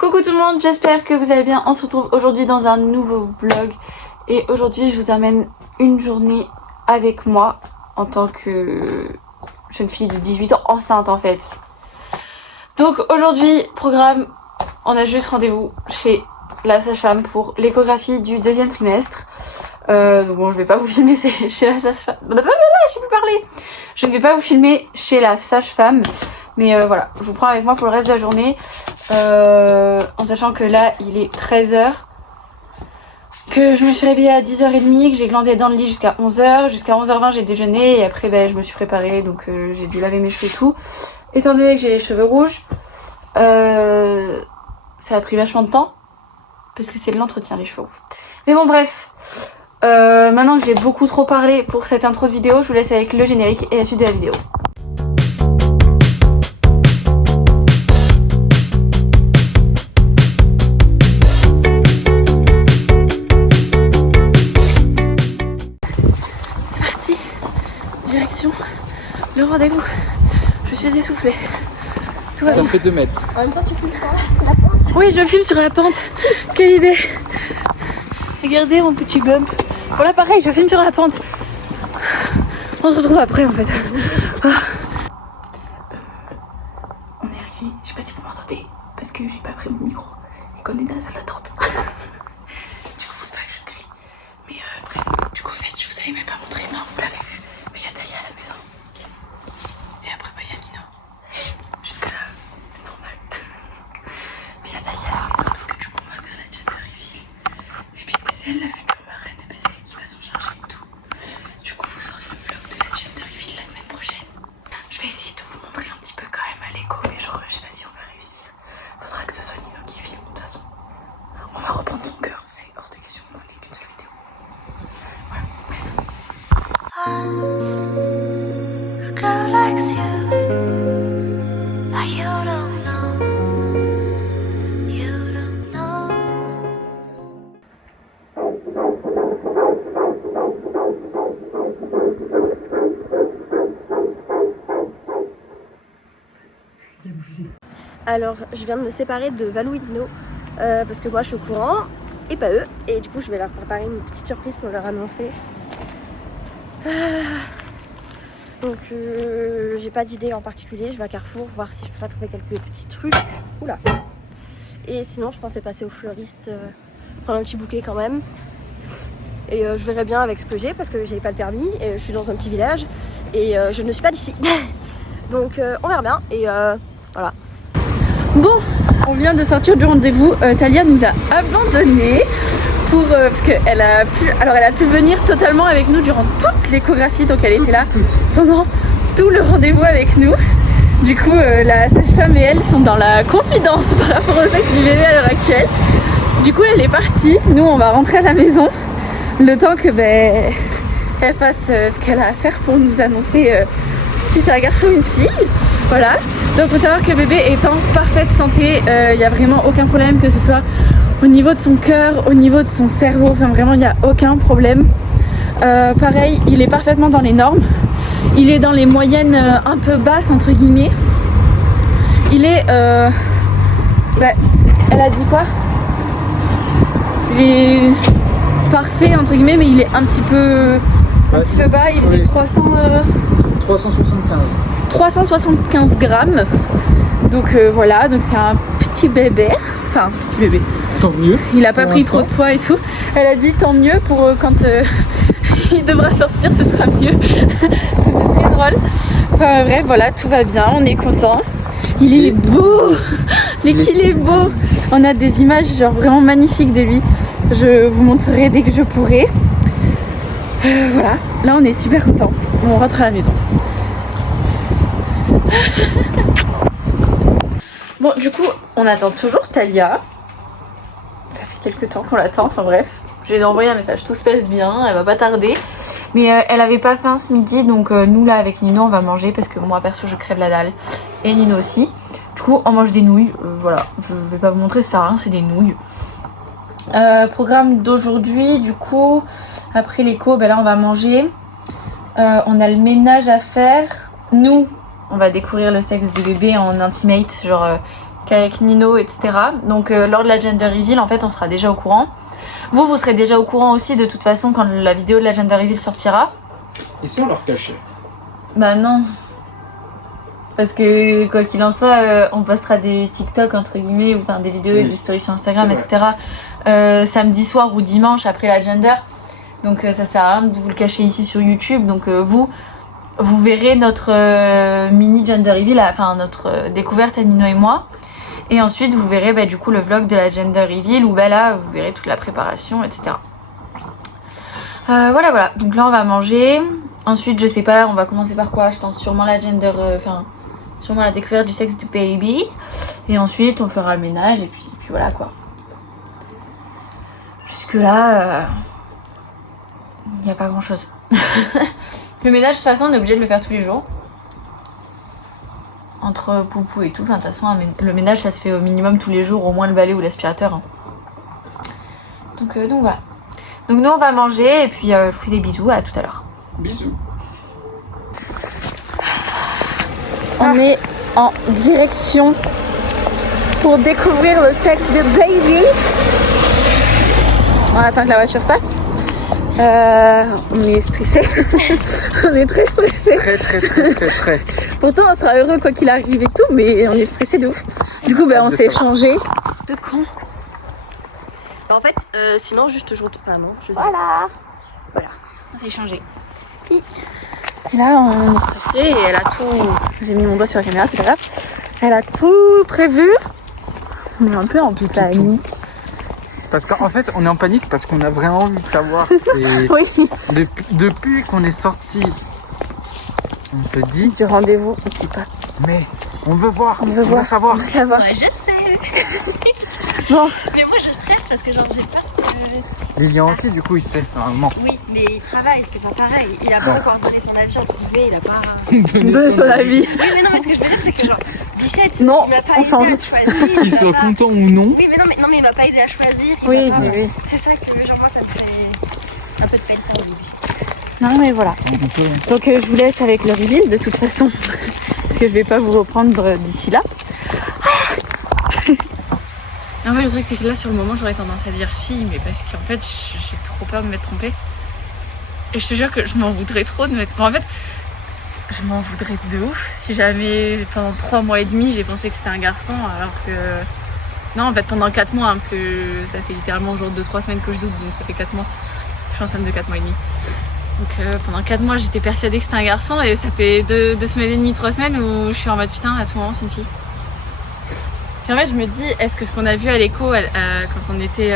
Coucou tout le monde, j'espère que vous allez bien. On se retrouve aujourd'hui dans un nouveau vlog. Et aujourd'hui je vous amène une journée avec moi en tant que jeune fille de 18 ans enceinte en fait. Donc aujourd'hui, programme, on a juste rendez-vous chez la sage-femme pour l'échographie du deuxième trimestre. Donc bon, je vais pas vous filmer chez la sage-femme. Je sais plus parler. Je ne vais pas vous filmer chez la sage-femme. Mais voilà, je vous prends avec moi pour le reste de la journée. En sachant que là, il est 13h. Que je me suis réveillée à 10h30, que j'ai glandé dans le lit jusqu'à 11h. Jusqu'à 11h20, j'ai déjeuné et après, je me suis préparée. Donc j'ai dû laver mes cheveux et tout. Étant donné que j'ai les cheveux rouges, ça a pris vachement de temps. Parce que c'est de l'entretien, les cheveux rouges. Mais bon, bref. Maintenant que j'ai beaucoup trop parlé pour cette intro de vidéo, je vous laisse avec le générique et la suite de la vidéo. C'est parti, direction le rendez-vous. Je suis essoufflée. Tout va bien. Ça fait 2 mètres. En même temps, tu filmes pas la pente. Oui, je filme sur la pente. Quelle idée. Regardez mon petit bump. Voilà, pareil, je filme sur la pente. On se retrouve après en fait. On est arrivé, je sais pas si vous m'entendez, parce que j'ai pas pris mon micro et qu'on est dans la salle d'attente. Du coup, faut pas que je crie. Mais bref, du coup, en fait, je vous avais même pas montré, non, vous l'avez vu. Mais il y a Talia à la maison. Et après, il y a Nino. Jusque-là, c'est normal. Mais il y a Talia à la maison parce que du coup, on va faire la gender reveal. Et puisque c'est elle la future marraine, et c'est elle qui va s'en charger et tout. Du coup, vous aurez le vlog de la gender reveal la semaine prochaine. Je vais essayer de vous montrer un petit peu quand même à l'écho, mais genre, je sais pas si on va réussir. Faudra que ce soit Nino qui filme de toute façon. On va reprendre son cœur, c'est hors de question qu'on ait qu'une seule vidéo. Voilà, bref. A girl likes you, but you don't know. You don't know. Alors, je viens de me séparer de Valou et Dino parce que moi je suis au courant et pas eux. Et du coup, je vais leur préparer une petite surprise pour leur annoncer. Donc, j'ai pas d'idée en particulier. Je vais à Carrefour voir si je peux pas trouver quelques petits trucs. Oula! Et sinon, je pensais passer au fleuriste, prendre un petit bouquet quand même. Et je verrai bien avec ce que j'ai parce que j'ai pas le permis. Et je suis dans un petit village et je ne suis pas d'ici. Donc, on verra bien. Et voilà. Bon, on vient de sortir du rendez-vous. Talia nous a abandonnés pour parce qu'elle a pu venir totalement avec nous durant toute l'échographie, donc elle était là pendant tout le rendez-vous avec nous. Du coup, la sage-femme et elle sont dans la confidence par rapport au sexe du bébé à l'heure actuelle. Du coup, elle est partie. Nous, on va rentrer à la maison le temps que elle fasse ce qu'elle a à faire pour nous annoncer si c'est un garçon ou une fille. Voilà. Donc, faut savoir que bébé est en parfaite santé. Il n'y a vraiment aucun problème, que ce soit au niveau de son cœur, au niveau de son cerveau. Enfin, vraiment, il n'y a aucun problème. Pareil, il est parfaitement dans les normes. Il est dans les moyennes un peu basses, entre guillemets. Il est... elle a dit quoi? Il est parfait, entre guillemets, mais il est un petit peu bas. Il faisait 375 grammes. Donc voilà, donc c'est un petit bébé. Enfin, petit bébé. Tant mieux. Il a pas pris trop de poids et tout. Elle a dit tant mieux pour quand il devra sortir, ce sera mieux. C'était très drôle. Enfin bref, voilà, tout va bien, on est content. Il est beau. Mais qu'il est beau. On a des images genre vraiment magnifiques de lui. Je vous montrerai dès que je pourrai. Voilà, là on est super content. On rentre à la maison. Bon, du coup, on attend toujours Talia. Ça fait quelques temps qu'on l'attend, enfin bref. Je lui ai envoyé un message, tout se passe bien, elle va pas tarder. Mais elle avait pas faim ce midi, donc nous là avec Nino on va manger parce que moi perso je crève la dalle. Et Nino aussi. Du coup on mange des nouilles, voilà. Je vais pas vous montrer, ça sert à rien, c'est des nouilles. Programme d'aujourd'hui, du coup, après l'écho, là on va manger. On a le ménage à faire. Nous, on va découvrir le sexe du bébé en intimate, genre qu'avec Nino, etc. Donc lors de la gender reveal, en fait, on sera déjà au courant. Vous serez déjà au courant aussi de toute façon quand la vidéo de la gender reveal sortira. Et si on leur cachait? Bah non. Parce que quoi qu'il en soit, on postera des TikTok entre guillemets, ou enfin des vidéos et des stories sur Instagram, etc. Samedi soir ou dimanche après la gender. Donc ça sert à rien de vous le cacher ici sur YouTube. Donc vous verrez notre mini gender reveal, enfin notre découverte à Nino et moi. Et ensuite vous verrez du coup le vlog de la gender reveal où là vous verrez toute la préparation, etc. Voilà. Donc là on va manger. Ensuite je sais pas, on va commencer par quoi? Je pense sûrement la gender, sûrement la découverte du sexe de baby. Et ensuite on fera le ménage et puis voilà quoi. Jusque là, il n'y a pas grand chose. Le ménage de toute façon on est obligé de le faire tous les jours. Entre poupou et tout, enfin de toute façon le ménage ça se fait au minimum tous les jours, au moins le balai ou l'aspirateur. Hein. Donc voilà. Donc nous on va manger et puis je vous fais des bisous, à tout à l'heure. Bisous. On est en direction pour découvrir le sexe de baby. On attend que la voiture passe. On est stressé. On est très stressé. Très. Pourtant on sera heureux quoi qu'il arrive et tout, mais on est stressé de ouf. Du coup on s'est échangé. De con. Bah en fait, sinon juste je retourne. Enfin non, je sais. Voilà. On s'est échangé. Et là on est stressé et elle a tout. J'ai mis mon doigt sur la caméra, c'est pas grave. Elle a tout prévu. On est un peu en panique. Parce qu'en fait, on est en panique parce qu'on a vraiment envie de savoir. Et Oui. depuis qu'on est sorti, on se dit. Du rendez-vous, on sait pas. Mais on veut voir. On veut savoir. Ouais, je sais. Bon. Mais moi je stresse parce que genre j'ai pas. Lilian aussi, du coup, il sait, normalement. Oui, mais il travaille, c'est pas pareil. Il a pas encore donné son avis entre guillemets, il a pas. De son avis. Oui, mais non, mais ce que je veux dire, c'est que genre, Bichette, Non, il m'a pas on aidé change. à choisir. Qu'il soit content ou non. Oui, mais non, mais il m'a pas aidé à choisir. Oui, m'a pas- oui. C'est ça que, genre, moi, ça me fait un peu de peine pour lui, Bichette. Non mais voilà. Donc je vous laisse avec le reveal de toute façon. Parce que je vais pas vous reprendre d'ici là. En fait le truc c'est que là sur le moment j'aurais tendance à dire fille, mais parce qu'en fait j'ai trop peur de m'être trompée. Et je te jure que je m'en voudrais trop de m'être... En fait je m'en voudrais de ouf si jamais pendant 3 mois et demi j'ai pensé que c'était un garçon alors que... Non en fait pendant 4 mois hein, parce que ça fait littéralement genre 2-3 semaines que je doute, donc ça fait 4 mois. Je suis enceinte de 4 mois et demi. Donc pendant 4 mois j'étais persuadée que c'était un garçon et ça fait 2 semaines et demie, 3 semaines où je suis en mode putain à tout moment c'est une fille. Puis en fait je me dis est-ce que ce qu'on a vu à l'écho quand on était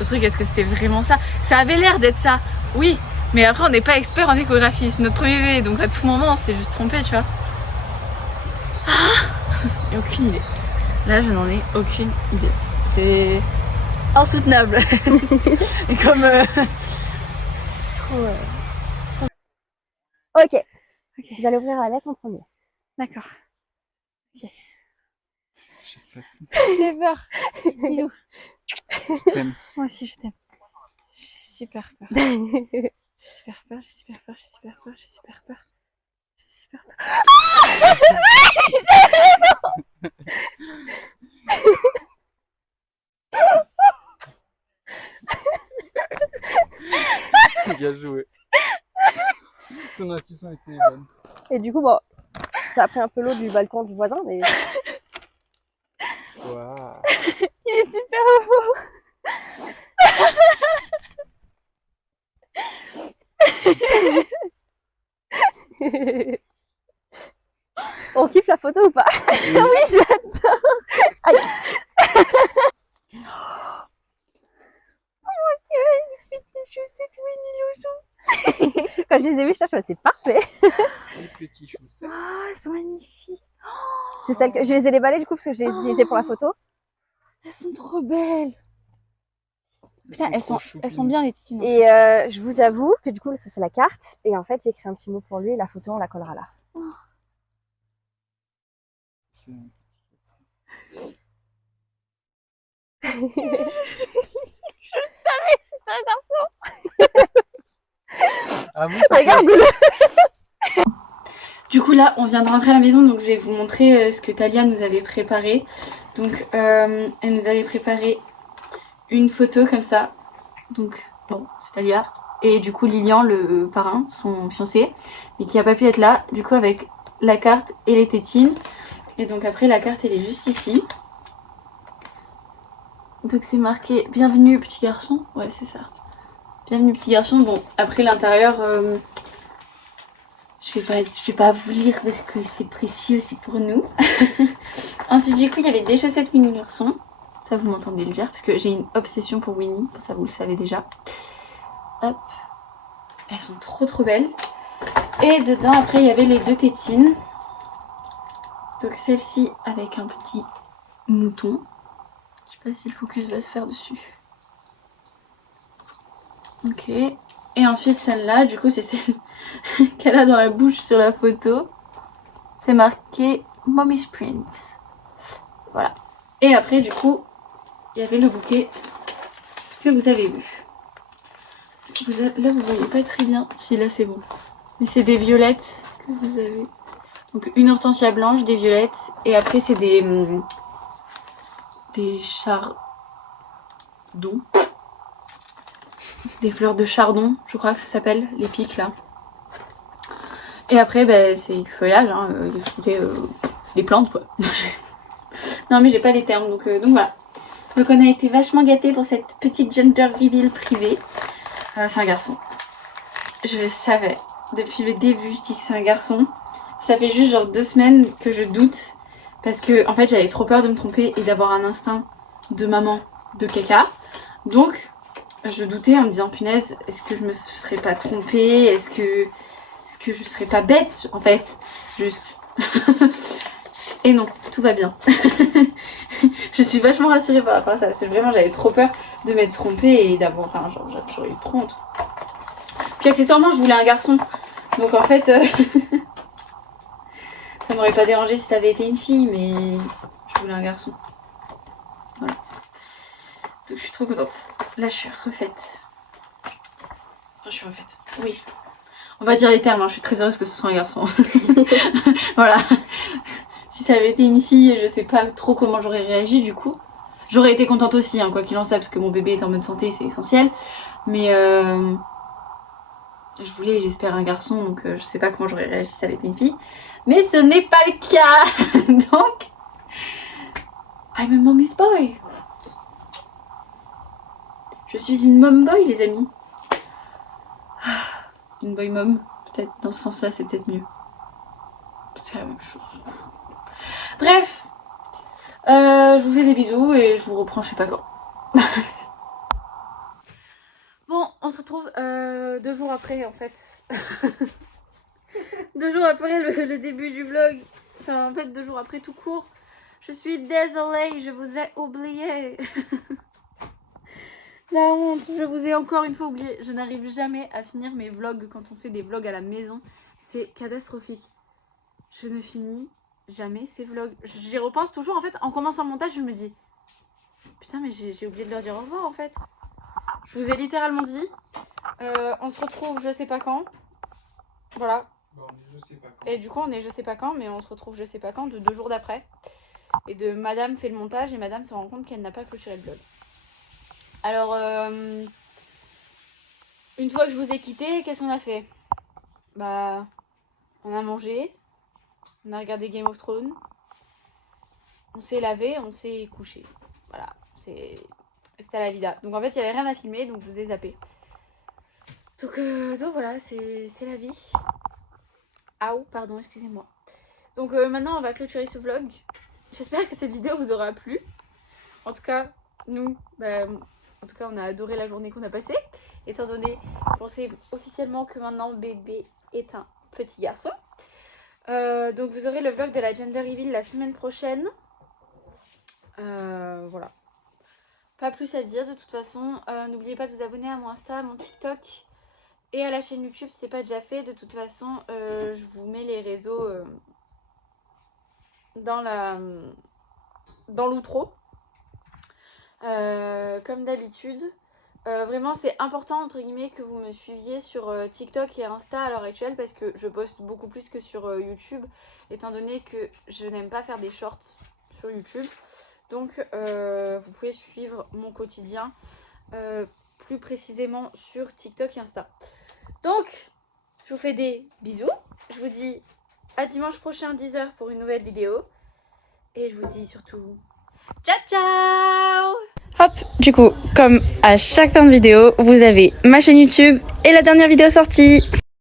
au truc, est-ce que c'était vraiment ça? Ça avait l'air d'être ça, oui, mais après on n'est pas expert en échographie, c'est notre premier bébé donc à tout moment on s'est juste trompé tu vois. Et aucune idée. Là je n'en ai aucune idée. C'est insoutenable. Comme Ok. Ok. Vous allez ouvrir la lettre en premier. D'accord. Je suis stressé. J'ai peur. Bisous. Je t'aime. Moi aussi je t'aime. J'ai super peur. J'ai super peur, j'ai super peur, j'ai super peur, j'ai super peur. J'ai super peur. Bien joué. Ton intuition était bonne. Et du coup, bon, ça a pris un peu l'eau du balcon du voisin, mais. Waouh. Il est super beau. On kiffe la photo ou pas? Oui, j'adore. Aïe. Oh mon dieu, il fait des chaussettes Winnie l'oiseau. Quand je les ai vues, je suis c'est parfait. Les petits chaussettes. Oh, elles sont magnifiques. C'est celle que je les ai déballées du coup parce que je les ai utilisées pour la photo. Elles sont trop belles. Putain, elles sont bien les tétines. Et je vous avoue que du coup, ça c'est la carte. Et en fait, j'ai écrit un petit mot pour lui et la photo, on la collera là. C'est- C'est un garçon. Ah bon, ça fait- Regarde-le. Du coup, coup là on vient de rentrer à la maison, donc je vais vous montrer ce que Talia nous avait préparé. Donc elle nous avait préparé une photo comme ça. Donc bon, c'est Talia. Et du coup Lilian, le parrain, son fiancé, mais qui a pas pu être là, du coup avec la carte et les tétines. Et donc après la carte elle est juste ici. Donc c'est marqué bienvenue petit garçon. Ouais c'est ça. Bienvenue petit garçon. Bon après l'intérieur je vais pas vous lire parce que c'est précieux, c'est pour nous. Ensuite du coup il y avait des chaussettes Winnie l'ourson. Ça vous m'entendez le dire parce que j'ai une obsession pour Winnie. Ça vous le savez déjà. Hop. Elles sont trop belles. Et dedans après il y avait les deux tétines. Donc celle-ci avec un petit mouton. Je sais pas si le focus va se faire dessus. Ok. Et ensuite celle-là, du coup c'est celle qu'elle a dans la bouche sur la photo. C'est marqué Mommy's Prince. Voilà. Et après du coup, il y avait le bouquet que vous avez vu. Là vous voyez pas très bien. Si là c'est bon. Mais c'est des violettes que vous avez. Donc une hortensia blanche, des violettes. Et après c'est des chardons. C'est des fleurs de chardon, je crois que ça s'appelle, les pics là. Et après bah, c'est du feuillage, hein, des plantes quoi. Non mais j'ai pas les termes, donc voilà. Donc on a été vachement gâtés pour cette petite gender reveal privée. C'est un garçon. Je le savais. Depuis le début je dis que c'est un garçon. Ça fait juste genre 2 semaines que je doute. Parce que en fait j'avais trop peur de me tromper et d'avoir un instinct de maman de caca. Donc je doutais en me disant punaise, est-ce que je me serais pas trompée? Est-ce que je serais pas bête en fait? Juste. Et non, tout va bien. Je suis vachement rassurée par rapport à ça. Parce que vraiment j'avais trop peur de m'être trompée et d'avoir. Enfin, genre j'aurais eu trop honte. Puis accessoirement je voulais un garçon. Donc en fait ça m'aurait pas dérangé si ça avait été une fille, mais je voulais un garçon. Voilà. Donc je suis trop contente. Là je suis refaite. Enfin je suis refaite. Oui. On va dire les termes, hein. Je suis très heureuse que ce soit un garçon. Voilà. Si ça avait été une fille, je sais pas trop comment j'aurais réagi du coup. J'aurais été contente aussi, hein, quoi qu'il en soit, parce que mon bébé est en bonne santé, c'est essentiel. Mais je voulais, j'espère, un garçon, donc je sais pas comment j'aurais réagi si ça avait été une fille. Mais ce n'est pas le cas. Donc, I'm a mommy's boy. Je suis une mom boy, les amis. Une boy mom, peut-être dans ce sens-là, c'est peut-être mieux. C'est la même chose. Bref, je vous fais des bisous et je vous reprends je sais pas quand. Bon, on se retrouve 2 jours après en fait. 2 jours après le début du vlog. Enfin, en fait, 2 jours après tout court. Je suis désolée, je vous ai oublié. La honte, je vous ai encore une fois oublié. Je n'arrive jamais à finir mes vlogs quand on fait des vlogs à la maison. C'est catastrophique. Je ne finis jamais ces vlogs. J'y repense toujours en fait. En commençant le montage, je me dis putain, mais j'ai oublié de leur dire au revoir en fait. Je vous ai littéralement dit. On se retrouve je sais pas quand. Voilà. Bon, je sais pas quand. Et du coup, on est je sais pas quand, mais on se retrouve je sais pas quand, de 2 jours d'après. Et de madame fait le montage et madame se rend compte qu'elle n'a pas clôturé le vlog. Alors, une fois que je vous ai quitté, qu'est-ce qu'on a fait? Bah, on a mangé, on a regardé Game of Thrones, on s'est lavé, on s'est couché. Voilà, c'était la vida. Donc en fait, il n'y avait rien à filmer, donc je vous ai zappé. Donc voilà, c'est la vie. Aou, pardon, excusez-moi. Donc maintenant, on va clôturer ce vlog. J'espère que cette vidéo vous aura plu. En tout cas, nous, en tout cas, on a adoré la journée qu'on a passée. Étant donné qu'on sait officiellement que maintenant bébé est un petit garçon. Donc vous aurez le vlog de la gender reveal la semaine prochaine. Voilà. Pas plus à dire de toute façon. N'oubliez pas de vous abonner à mon Insta, à mon TikTok et à la chaîne YouTube si c'est pas déjà fait. De toute façon, je vous mets les réseaux dans l'outro. Comme d'habitude. Vraiment, c'est important entre guillemets que vous me suiviez sur TikTok et Insta à l'heure actuelle parce que je poste beaucoup plus que sur YouTube, étant donné que je n'aime pas faire des shorts sur YouTube. Donc, vous pouvez suivre mon quotidien plus précisément sur TikTok et Insta. Donc, je vous fais des bisous. Je vous dis à dimanche prochain 10h pour une nouvelle vidéo. Et je vous dis surtout ciao ciao. Hop, du coup, comme à chaque fin de vidéo, vous avez ma chaîne YouTube et la dernière vidéo sortie.